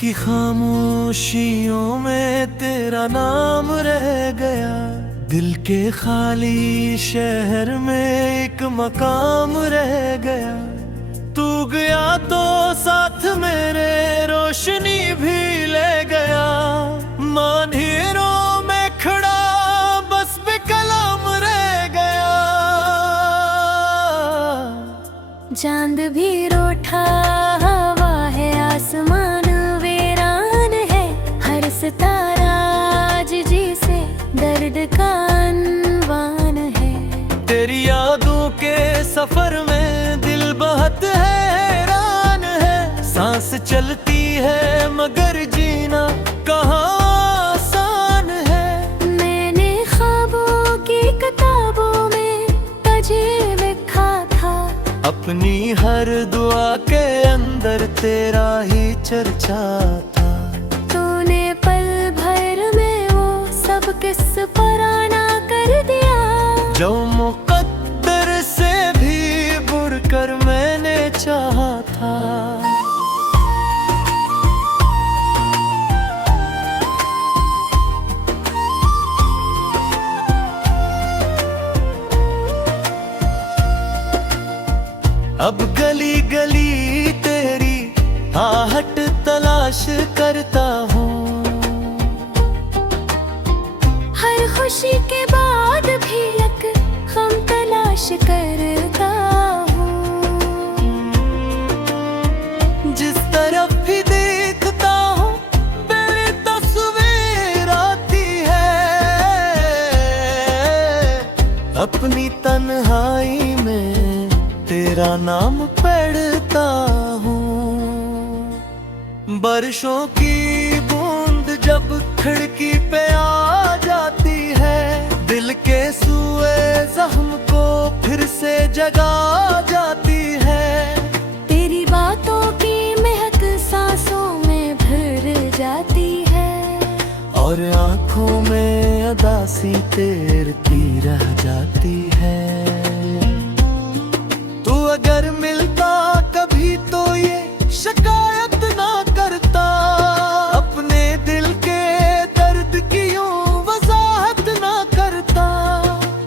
की खामोशियों में तेरा नाम रह गया। दिल के खाली शहर में एक मकाम रह गया। तू गया तो साथ मेरे रोशनी भी ले गया। मानहीरों में खड़ा बस बेकलाम रह गया। चांद भी रूठा, हवा है, आसमान वीरान है। हर सितारा आज जी से दर्द का अनवान है। तेरी यादों के सफर में दिल बहुत हैरान है। सांस चलती है मगर जीना कहाँ आसान है। मैंने ख्वाबों की किताबों में तुझे लिखा था। अपनी हर दुआ के अंदर तेरा ही चर्चा था। तूने पल भर में वो सब किस पुराना कर दिया। जो मुकद्दर से भी बुड़कर मैंने चाहा था। अब गली गली तेरी आहट तलाश करता हूँ। हर खुशी के बाद भी एक गम तलाश करता हूँ। जिस तरफ भी देखता हूँ तेरी तस्वीर आती है। अपनी तन्हाई में तेरा नाम पढ़ता हूँ। बारिशों की बूंद जब खिड़की पे आ जाती है। दिल के सूए जख्म को फिर से जगा जाती है। तेरी बातों की महक सांसों में भर जाती है। और आँखों में अदासी तैरती रह जाती है। तू अगर मिलता कभी तो ये शिकायत ना करता। अपने दिल के दर्द की यूं वजाहत ना करता।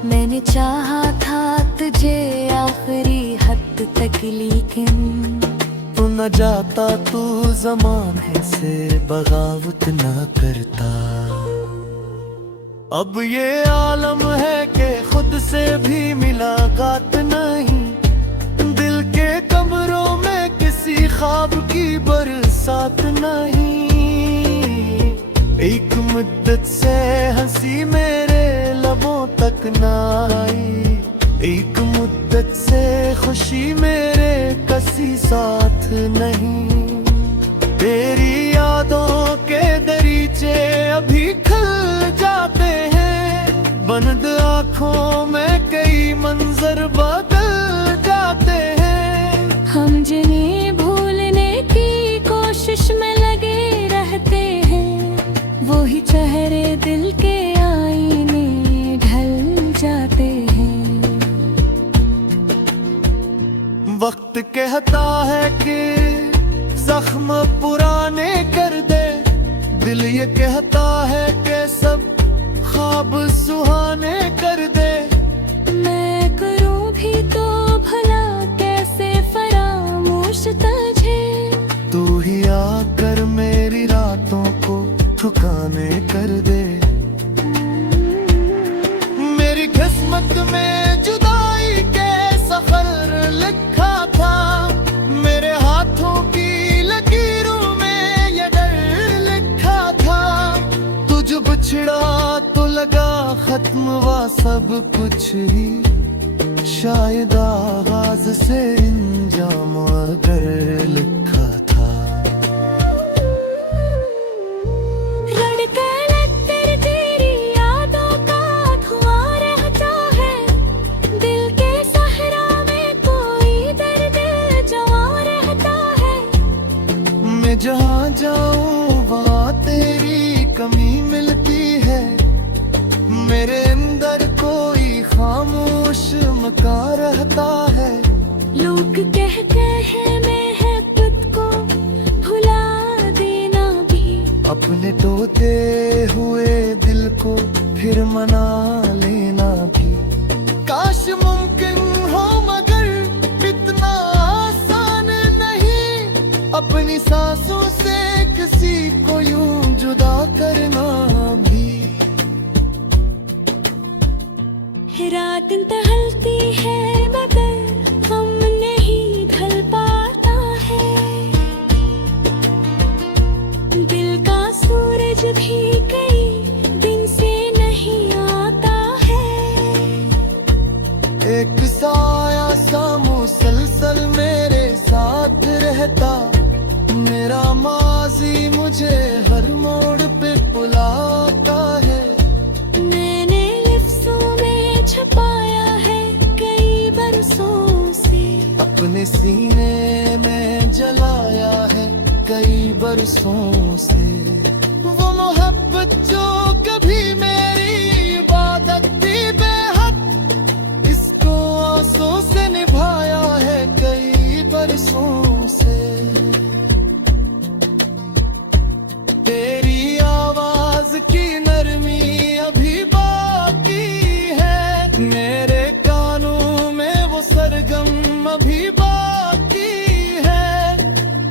मैंने चाहा था तुझे आखिरी हद तक, लेकिन तू न जाता, तू ज़माने से बगावत ना करता। अब ये आलम है कि खुद से भी मुलाकात नहीं। दिल के कमरों में किसी ख्वाब की बरसात नहीं। एक मुद्दत से हंसी मेरे लबों तक ना आई। एक मुद्दत से खुशी मेरे कसी साथ नहीं। तेरी यादों के दरीचे अभी खुल जाते हैं। बंद आँखों में कई मंजर बदल जाते हैं। हम जिन्हें भूलने की कोशिश में लगे रहते हैं, वो ही चेहरे दिल के आईने ढल जाते हैं। वक्त कहता है कि जख्म पुराने कर दे। दिल ये कहता है कि सब ख्वाब सुहाने कर दे। मैं करूं भी तो भला कैसे फरामोश तुझे। तू ही आकर मेरी रातों को ठुकाने कर दे। मेरी किस्मत में जुदाई के सफर लिखा था। मेरे हाथों की लकीरों में ये डर लिखा था। तुझ बिछड़ा तो लगा खत्म हुआ सब कुछ ही। शायद आगाज से इंजाम अगर लिखा था। रड़कर तेरी यादों का धुआं रहता है। दिल के सहरा में कोई दर्द जवां रहता है। मैं जहाँ जाऊँ वहाँ तेरी कमी मिलती है। मेरे अंदर कोई खामोश मका रहता है। लोग कहते हैं मैं है खुद हुए दिल को फिर मना लेना भी काश मुमकिन हो, मगर इतना आसान नहीं। अपनी सांसों से किसी को यूं जुदा करना भी। रात टहलती है मगर हम नहीं ढल पाता है। दिल का सूरज भी कई दिन से नहीं आता है। एक साया सा मुसलसल मेरे साथ रहता, मेरा माजी मुझे हर मोड़ पे बुलाता है। मैंने लफ्ज़ों में छुपाया है कई बरसों से, अपने सीने में जलाया है कई बरसों से। वो मोहब्बत जो कभी मेरी इबादत थी बेहद, इसको आंसू से निभाया है कई बरसों से। तेरी आवाज की नरमी अभी बाकी है, मेरे कानों में वो सरगम अभी बाकी है।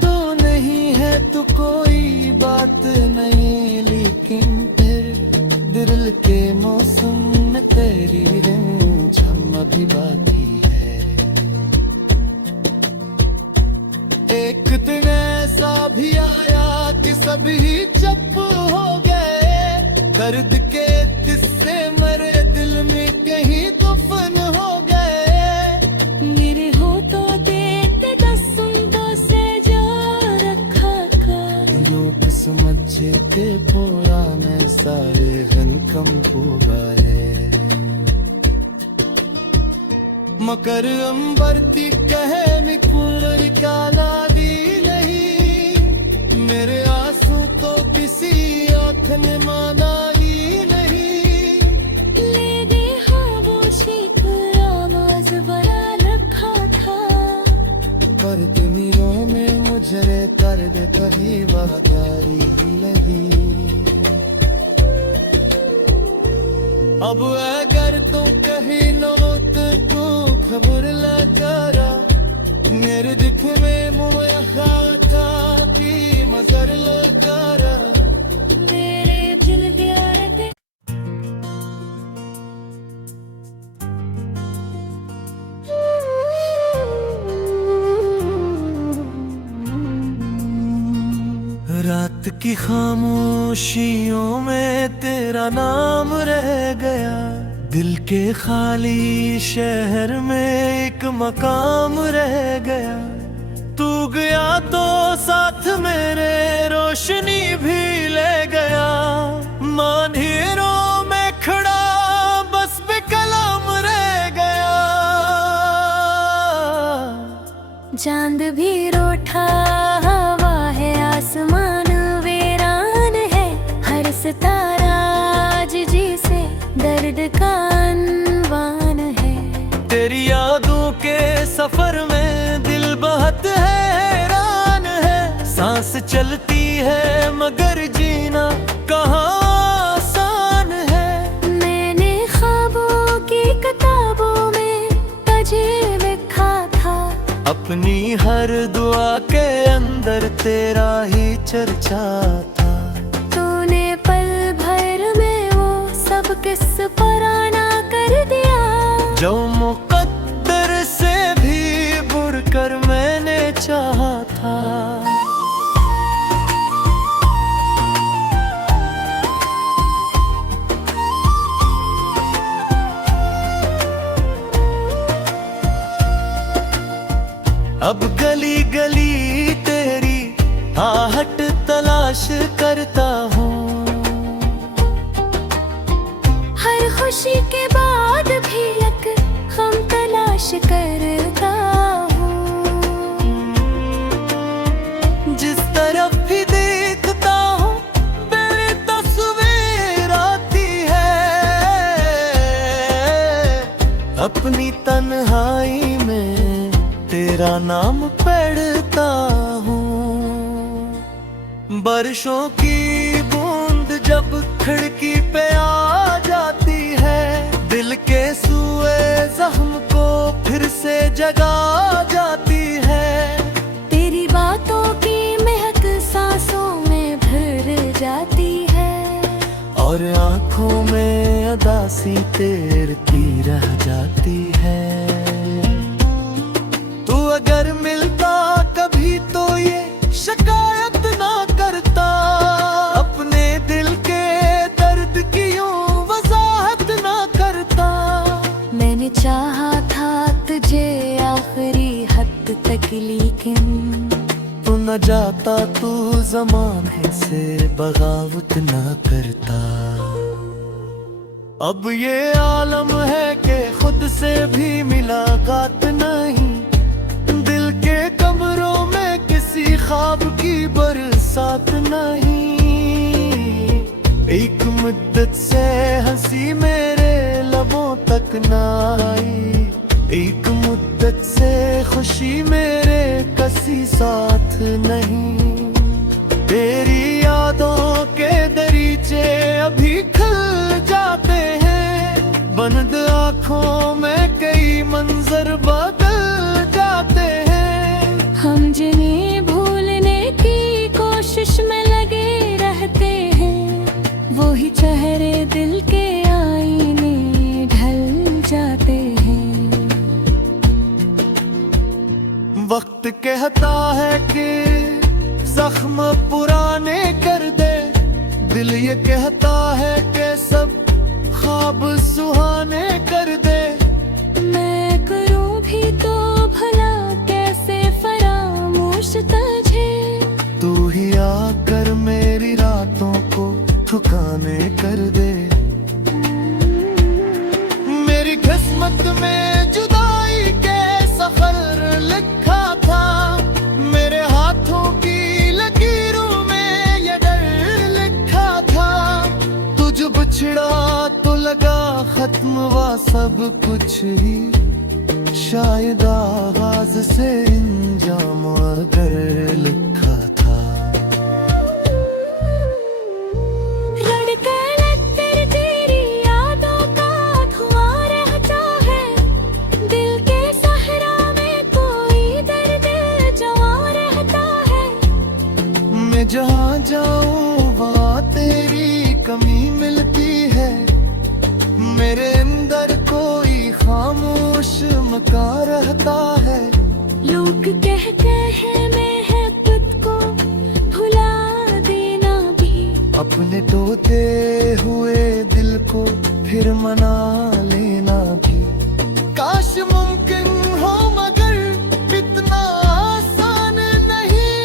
तो नहीं है तो कोई बात नहीं, लेकिन फिर दिल के मौसम में तेरी रिमझिम अभी बाकी है। एक दिन ऐसा भी आया कि सभी चुप हो गए, दर्द के किस्से मरे दिल में कहीं दफन हो गए। मेरे होठों देते दस्तों से जो रखा कर, लोग समझे के पुराने सारे गम हो गए। मकर अंबरती कहे मिकुलर काला दी नहीं, मेरे आंसू तो किसी आँख ने माना ही नहीं। ले दे खामोशी को आवाज बना रखा था, पर दुनियों में मुझे दर्द कभी वफादारी ही लगी। अब अगर तुम कहीं न हो तो तू खबर लगा रहा, मेरे दिख में मुँह खाता की मजर लगा रहा। मेरे दिल प्यारे रात की खामोशियों में तेरा नाम रह गया, दिल के खाली शहर में एक मकाम रह गया। तू गया तो साथ मेरे रोशनी भी ले गया, मानहीरों में खड़ा बस बेकलाम रह गया। चांद भी रूठा, हवा है आसमान वीरान है, हर सितारा आज जी से दर्द का अनवान है। तेरी यादों के सफर में दिल बहुत हैरान है, सांस चलती है मगर जीना कहाँ आसान है। मैंने ख्वाबों की किताबों में तुझे लिखा था, अपनी हर दुआ के अंदर तेरा ही चर्चा था। तूने पल भर में वो सब किस पराना कर दिया, जो मुकद्दर से भी बुरकर मैंने चाहा था। अब गली गली तेरी आहट तलाश करता हूँ, हर खुशी के बाद भी एक हम तलाश करता हूँ। जिस तरफ भी देखता हूँ मेरी तस्वीर आती है, अपनी तन्हाई में तेरा नाम पढ़ता हूँ। बारिशों की बूंद जब खिड़की पे आ जाती है, दिल के सूए जख्म को फिर से जगा जाती है। तेरी बातों की महक सांसों में भर जाती है, और आंखों में अदासी तैरती रह जाती है। तू अगर मिलता कभी तो ये शिकायत ना करता, अपने दिल के दर्द की यूं वजाहत ना करता। मैंने चाहा था तुझे आखिरी हद तक, लेकिन तू न जाता, तू ज़माने से बगावत ना करता। अब ये आलम है कि खुद से भी मुलाकात नहीं, दिल के कमरों में किसी ख्वाब की बरसात नहीं। एक मुद्दत से हंसी मेरे लबों तक ना आई, एक मुद्दत से खुशी मेरे कसी साथ नहीं। तेरी यादों के दरीचे अभी खुल जाते हैं, बंद आँखों में कई मंजर बदल जाते हैं। हम जिन्हें भूलने की कोशिश में लगे रहते हैं, वो ही चेहरे दिल के आईने ढल जाते हैं। वक्त कहता है कि जख्म पुराने कर दे, दिल ये कहता है कि सब ख्वाब सुहाने कर दे। मैं करूं भी तो भला कैसे फरामोश तुझे, तू ही आकर मेरी रातों को ठुकाने कर दे। मेरी किस्मत में जुदाई के सफर लिखा था, मेरे हाथों की लकीरों में ये डर लिखा था। तुझ बिछड़ा तो लगा खत्म हुआ सब कुछ ही, शायद आगाज से इंजाम अगर लिखा था। लड़के लत्तर तेरी यादों का धुआं रहता है, दिल के सहरा में कोई दर्द जवां रहता है। मैं जहाँ जाऊँ वहाँ तेरी कमी मिलती है, मेरे अंदर कोई खामोश मका रहता है। लोग कहते हैं मोहब्बत को भुला देना भी, अपने टूटे हुए दिल को फिर मना लेना भी। काश मुमकिन हो मगर इतना आसान नहीं,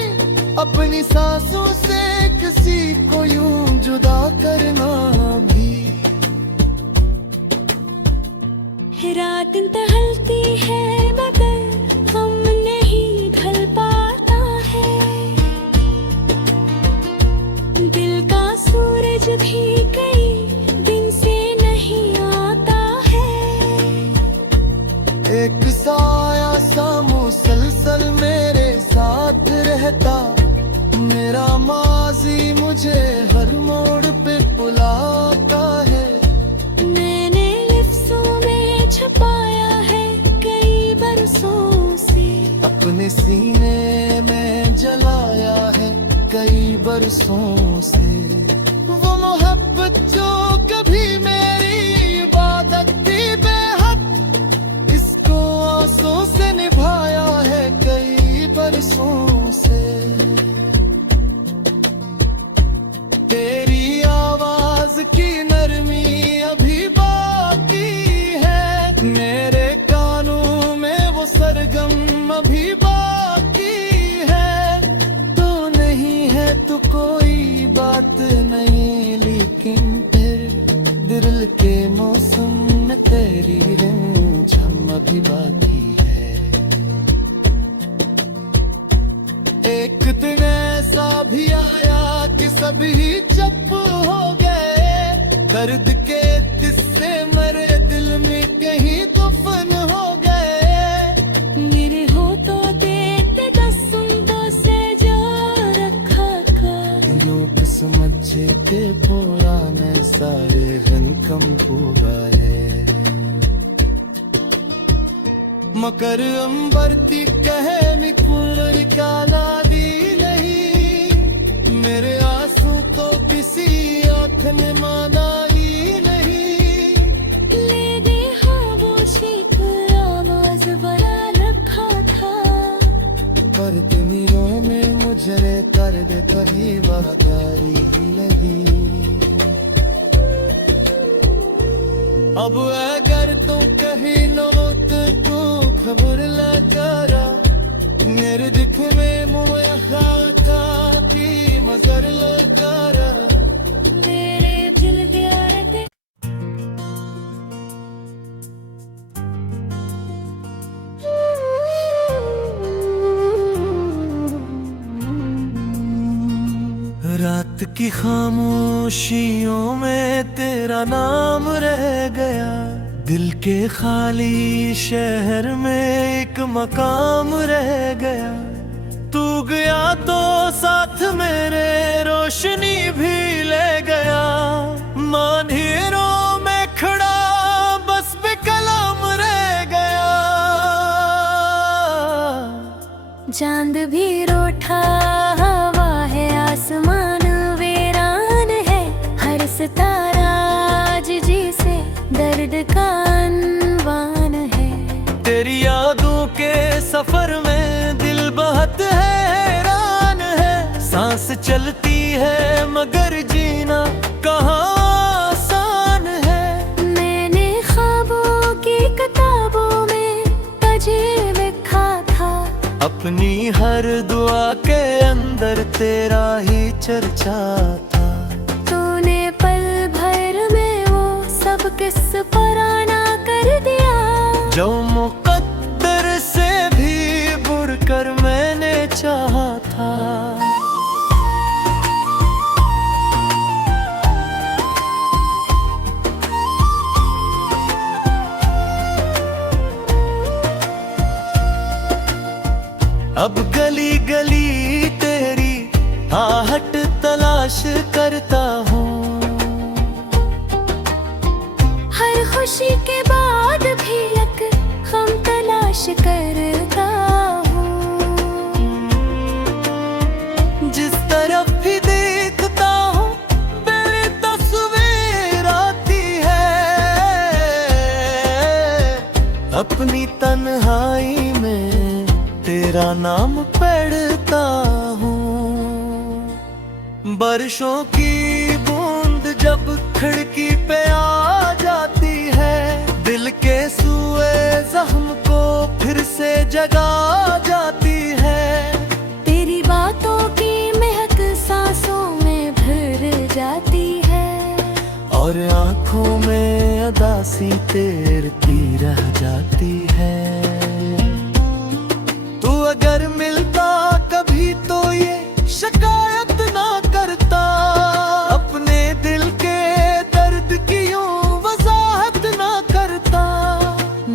अपनी सांसों से किसी को यूं जुदा करना भी। रात टहलती है मगर हम नहीं ढल पाता है, दिल का सूरज भी कई दिन से नहीं आता है। एक साया सा मुसलसल मेरे साथ रहता, मेरा माजी मुझे हर मोड़ पे बुलाता है। मैंने लिफ्ज़ों में छुपाया है कई बरसों से, अपने सीने में जलाया है कई बरसों से। वो मोहब्बत जो कभी मेरी इबादत थी बेहद, इसको आंसू से निभाया है कई बरसों से। तेरी आवाज की नरमी अभी बाकी है, मेरे कानों में वो सरगम अभी बाकी है। तो नहीं है तो कोई बात नहीं, लेकिन फिर दिल के मौसम में तेरी रिमझिम अभी बाकी है। एक दिन ऐसा भी आया कि सभी चुप हो गए, दर्द के किस्से मरे दिल में कहीं दफन हो गए। मेरे होठों देते दस्तों से जो रखा था, लोग समझे के पुराने सारे गनकम पूराए मकर अंबरती कहे मिकुलर काला दी नहीं मेरे आंसू को किसी आँख ने माना ही नहीं ले दे खामोशी की आवाज बना रखा था पर दुनिया में मुझे कर दे कभी वफादारी ही लगी अब अगर तू कहीं न हो तो तू खबर ला करा मेरे दिख में मुँह खाता की मगर ला करा मेरे दिल के आरते रात की खामोशियों में तेरा नाम रह गया दिल के खाली शहर में एक मकाम रह गया तू गया तो साथ मेरे रोशनी भी ले गया मानहीरों में खड़ा बस बेकलाम रह गया चांद भी रूठा हवा है आसमान वीरान है हर सितारा आज जी से दर्द का अनवान है तेरी यादों के सफर में दिल बहुत हैरान है सांस चलती है मगर जीना कहाँ आसान है मैंने ख्वाबों की किताबों में तुझे लिखा था अपनी हर दुआ के अंदर तेरा ही चर्चा था तूने पल भर में वो सब किस पराना कर दिया जो मुकद्दर से भी बुरकर मैंने चाहा था अब गली गली तेरी आहट तलाश करता हूँ हर खुशी के बाद भी एक हम तलाश करता हूँ जिस तरफ भी देखता हूँ मेरी तस्वीर आती है अपनी तन्हाई में तेरा नाम पढ़ता हूँ बारिशों की बूंद जब खिड़की पे आ जाती है दिल के सूए जख्म को फिर से जगा जाती है तेरी बातों की महक सांसों में भर जाती है और आंखों में अदासी तैरती रह जाती है तू अगर मिलता कभी तो ये शिकायत ना करता अपने दिल के दर्द की यूं वजाहत ना करता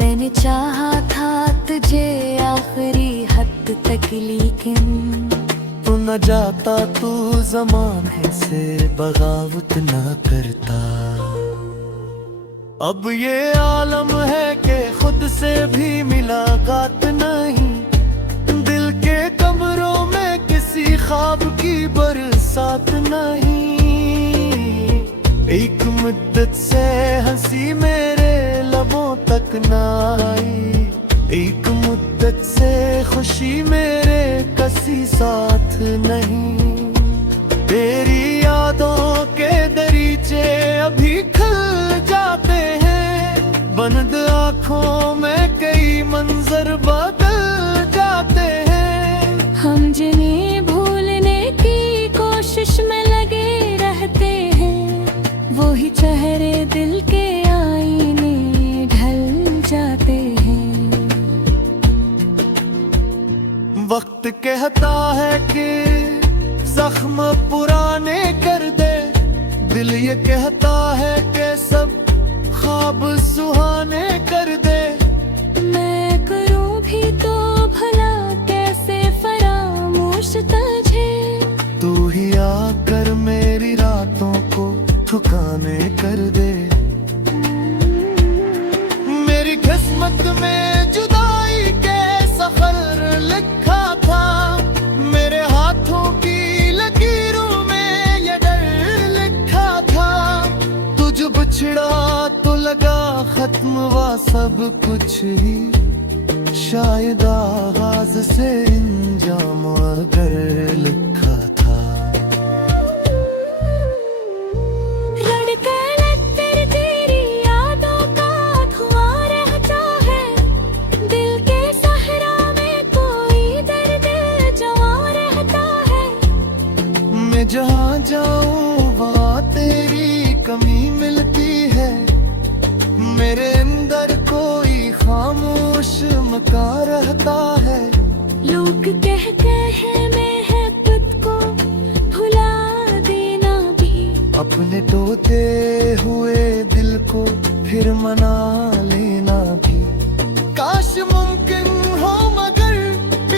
मैंने चाहा था तुझे आखिरी हद तक लेकिन तू न जाता तू जमाने से बगावत ना करता अब ये आलम है कि खुद से भी मुलाकात नहीं दिल के कमरों में किसी ख्वाब की बरसात नहीं एक मुद्दत से हंसी मेरे लबों तक ना आई एक मुद्दत से खुशी मेरे कसी साथ नहीं तेरी यादों के दरीचे अभी खुल जाते हैं बंद आँखों में कई मंजर बदल जाते हैं हम जिन्हें भूलने की कोशिश में लगे रहते हैं वो ही चेहरे दिल के आईने ढल जाते हैं वक्त कहता है कि जख्म पुराने कर दे दिल ये कहता है कि सब ख्वाब सुहाने कर दे मैं करूं भी तो भला कैसे फरामोश तुझे तू ही आकर मेरी रातों को ठुकाने कर दे। मेरी किस्मत में जुदाई के सफर लिखा था, मेरे हाथों की लकीरों में ये डर लिखा था। तुझ बिछड़ा तो लगा खत्म हुआ सब कुछ ही, शायद आगाज से इंजाम अगर लिखा था। लड़के लत्तर तेरी यादों का धुआं रहता है, दिल के सहरा में कोई दर्द जवा रहता है। मैं जहाँ जाऊँ वहाँ तेरी कमी मिलती है, मेरे अंदर कोई खामोश मका रहता है। लोग कहते हैं मोहब्बत को भुला देना भी, अपने टूटे हुए दिल को फिर मना लेना भी। काश मुमकिन हो मगर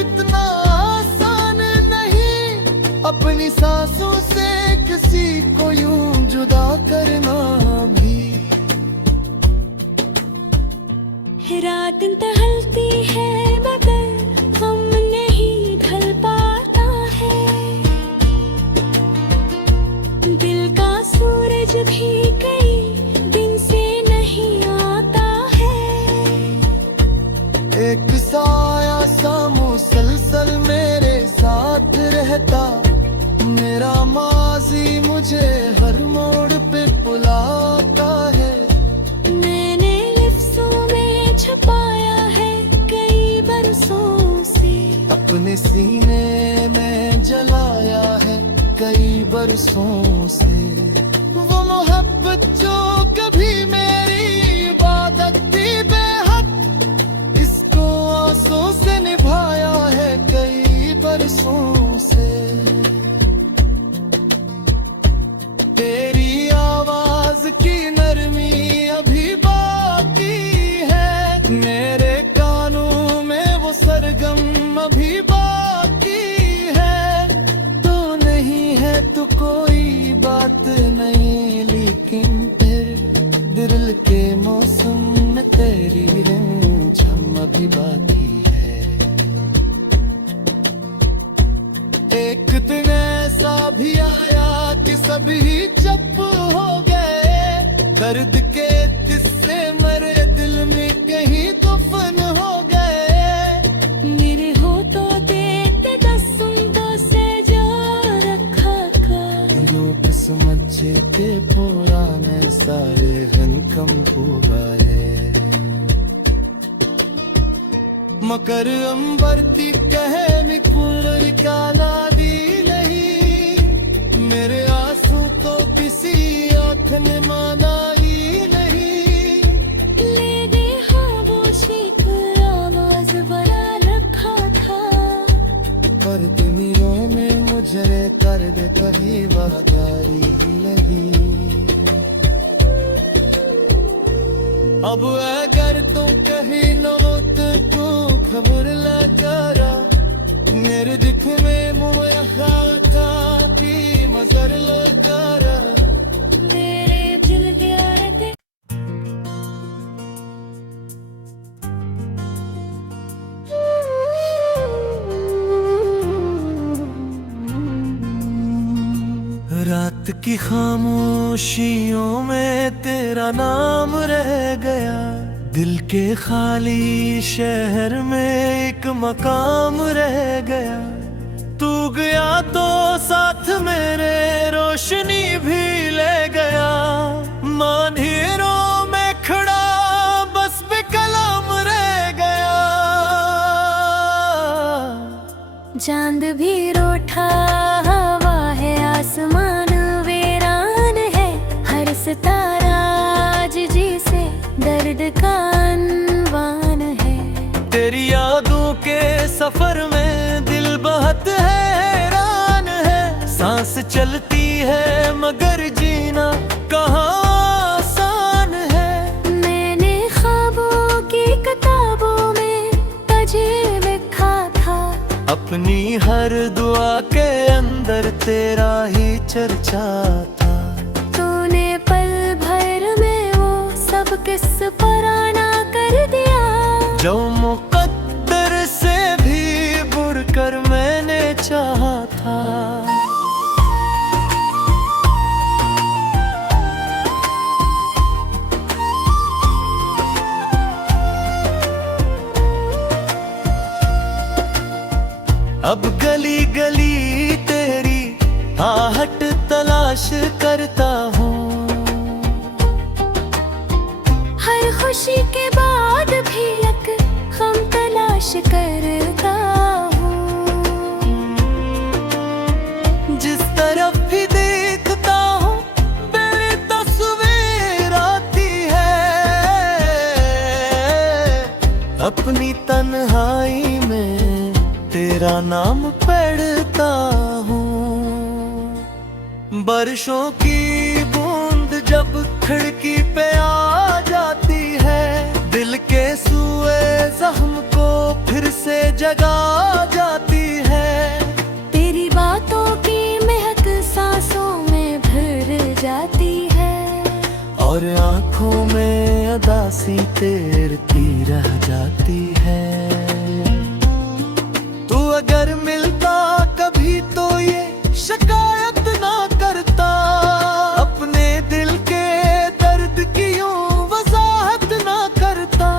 इतना आसान नहीं, अपनी सांसों से किसी को यूं जुदा करना भी। रात टहलती है मगर हम नहीं ढल पाता है, दिल का सूरज भी कई दिन से नहीं आता है। एक साया सा मुसलसल मेरे साथ रहता, मेरा माजी मुझे हर मोड़ पे बुलाता है। मैंने लफ्ज़ों में छुपाया है कई बरसों से, अपने सीने में जलाया है कई बरसों से। वो मोहब्बत जो कभी मेरी इबादत थी बेहद, इसको आंसू से निभाया है कई बरसों से। तेरी आवाज की नरमी अभी बाकी है, मेरे कानों में वो सरगम अभी बाकी है। तो नहीं है तो कोई बात नहीं, लेकिन फिर दिल के मौसम में तेरी रिमझिम अभी बाकी है। एक दिन ऐसा भी आया कि सभी चुप हो गए, दर्द के किस्से मरे दिल में कहीं दफन हो गए। मेरे होठों देते कसमों से जो रखा था, लोग समझ के पुराने सारे हनकम हो गए। मकर अंबरती कहे मिकुल काला दी नहीं, मेरे आंसू को किसी आँख ने माना ही नहीं। ले दे खामोशी को आवाज बना रखा था, पर दुनिया में मुझे कर दे कभी वफादारी ही लगी। अब अगर तुम कहीं न हो तो तू खबर लगा रहा, मेरे दिख में मुझे खाता की मजर लगा रहा। मेरे दिल के औरतें रात की खामोशियों में तेरा नाम रह गया, दिल के खाली शहर में एक मकाम रह गया। तू गया तो साथ मेरे रोशनी भी ले गया, मानहीरों में खड़ा बस बेकलाम रह गया। चांद भी रूठा, हवा है आसमान वीरान है, हर सितारा आज जी से दर्द का अनवान है। तेरी यादों के सफर में दिल बहुत हैरान है, सांस चलती है मगर जीना कहाँ आसान है। मैंने ख्वाबों की किताबों में तुझे लिखा था, अपनी हर दुआ के अंदर तेरा ही चर्चा था। तूने पल भर जो मुकद्दर से भी बुरकर मैंने चाहा था। अब गली गली तेरी आहट तलाश करता हूँ, हर खुशी के बाद भी एक हम तलाश करता हूँ। जिस तरफ भी देखता हूँ मेरी तस्वीर आती है, अपनी तन्हाई में तेरा नाम पढ़ता हूँ। बारिशों की बूंद जब खिड़की पे आ जाती है, दिल के सूए जख्म को फिर से जगा जाती है। तेरी बातों की महक सांसों में भर जाती है, और आंखों में उदासी तैरती रह जाती है। तू अगर मिलता कभी तो ये शिकायत ना करता, अपने दिल के दर्द की यूं वजाहत ना करता।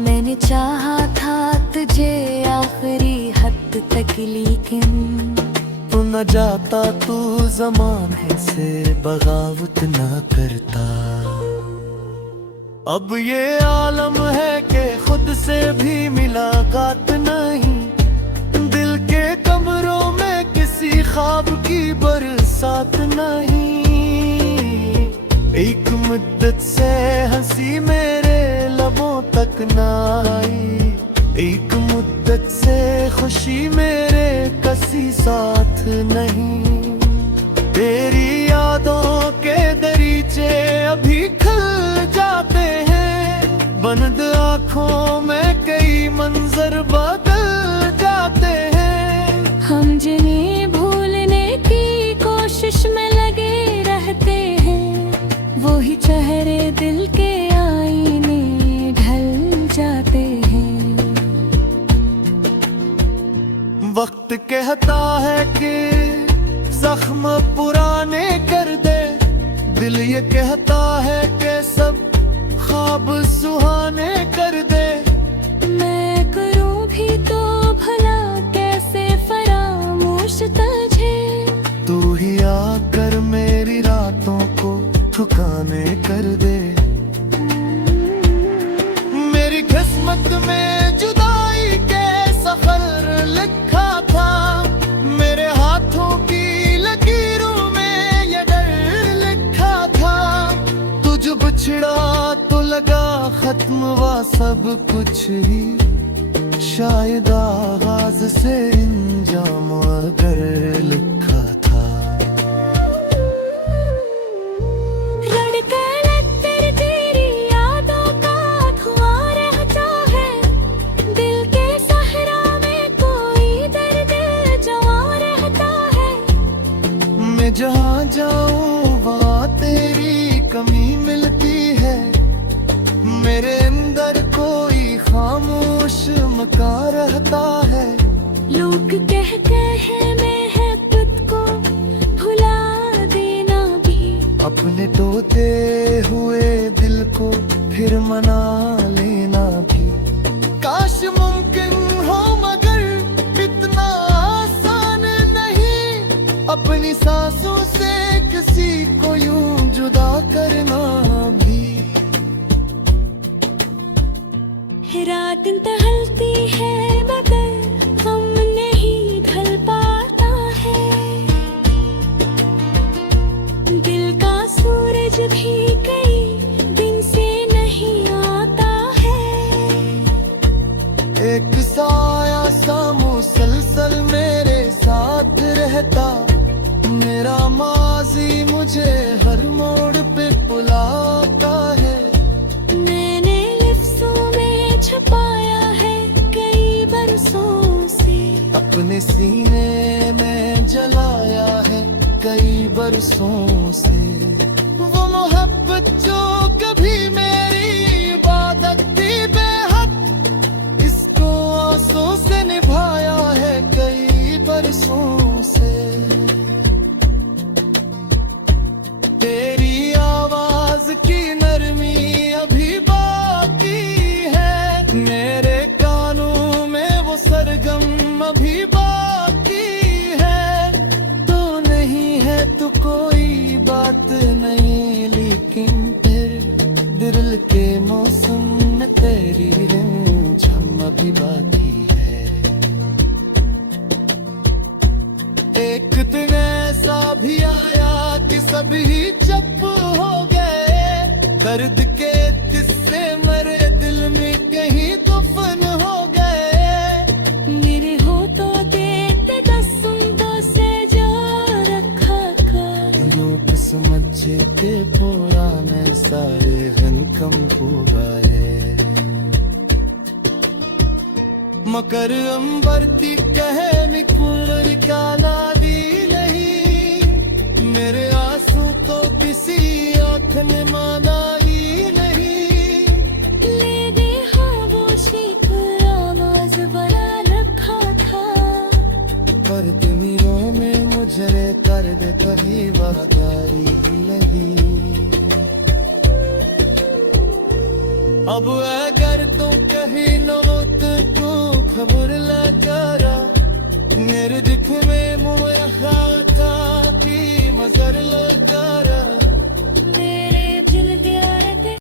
मैंने चाहा था तुझे आखिरी हद तक, लेकिन तू न जाता, तू ज़माने से बगावत ना करता। अब ये आलम है कि खुद से भी मुलाकात नहीं, दिल के कमरों में किसी ख्वाब की बरसात नहीं। एक मुद्दत से हंसी मेरे लबों तक ना आई, एक मुद्दत से खुशी मेरे कसी साथ नहीं। तेरी यादों के दरीचे अभी खुल जाते हैं, बंद आँखों में कई मंजर बदल जाते हैं। हम जिन्हें भूलने की कोशिश में लगे रहते हैं, वो ही चेहरे दिल के आईने ढल जाते हैं। वक्त कहता है कि जख्म पुराने कर दे, दिल ये कहता है कि सब ख्वाब सुहाने कर दे। मैं करूं भी तो भला कैसे फरामोश तुझे, तू ही आकर मेरी रातों को ठुकाने कर दे। मेरी किस्मत में जुदाई के सफर लिखा था, मेरे हाथों की लकीरों में ये डर लिखा था। तुझ बिछड़ा तो लगा खत्म हुआ सब कुछ ही, शायद आगाज से इंजाम अगर लिखा था। लड़के तेरी यादों का धुआं रहता है, दिल के सहरा में कोई दर्द जवां रहता है। मैं जहाँ जाऊँ वहाँ तेरी कमी मिलती है, मेरे अंदर कोई खामोश मका रहता है। लोग कहते हैं मोहब्बत को भुला देना भी, अपने टूटे हुए दिल को फिर मना लेना भी। काश मुमकिन हो मगर इतना आसान नहीं, अपनी सांसों से किसी को यूं जुदा करना भी। रात टहलती है मगर हम नहीं ढल पाता है, दिल का सूरज भी कई दिन से नहीं आता है। एक साया सा मुसलसल मेरे साथ रहता, मेरा माजी मुझे हर मोड़ पे बुलाता है। मैंने लफ्ज़ों में छुपाया है कई बरसों से, अपने सीने में जलाया है कई बरसों से। वो मोहब्बत जो कभी मेरी इबादत थी बेहद, दिल के मौसम में तेरी रिमझिम अभी बाकी है। एक दिन ऐसा भी आया कि सभी चुप हो गए, दर्द के किस्से मेरे दिल में कहीं दफन हो गए। मेरे होठों देते कसमों से जो रखा था, किस्मत के पुराने सारे हनकम हुए। मकर अंबरती कहे मिकुलर का नादी नहीं, मेरे आंसू तो किसी आँख ने माना ही नहीं। ले दे खामोशी को आवाज बना रखा था, पर तिमिरों में मुझे कर दे कभी वफादारी ही नहीं। अब अगर तू कहीं न हो तो तू खबर ला जरा, मेरे दिख में मुँह खाता की मजर लो जरा।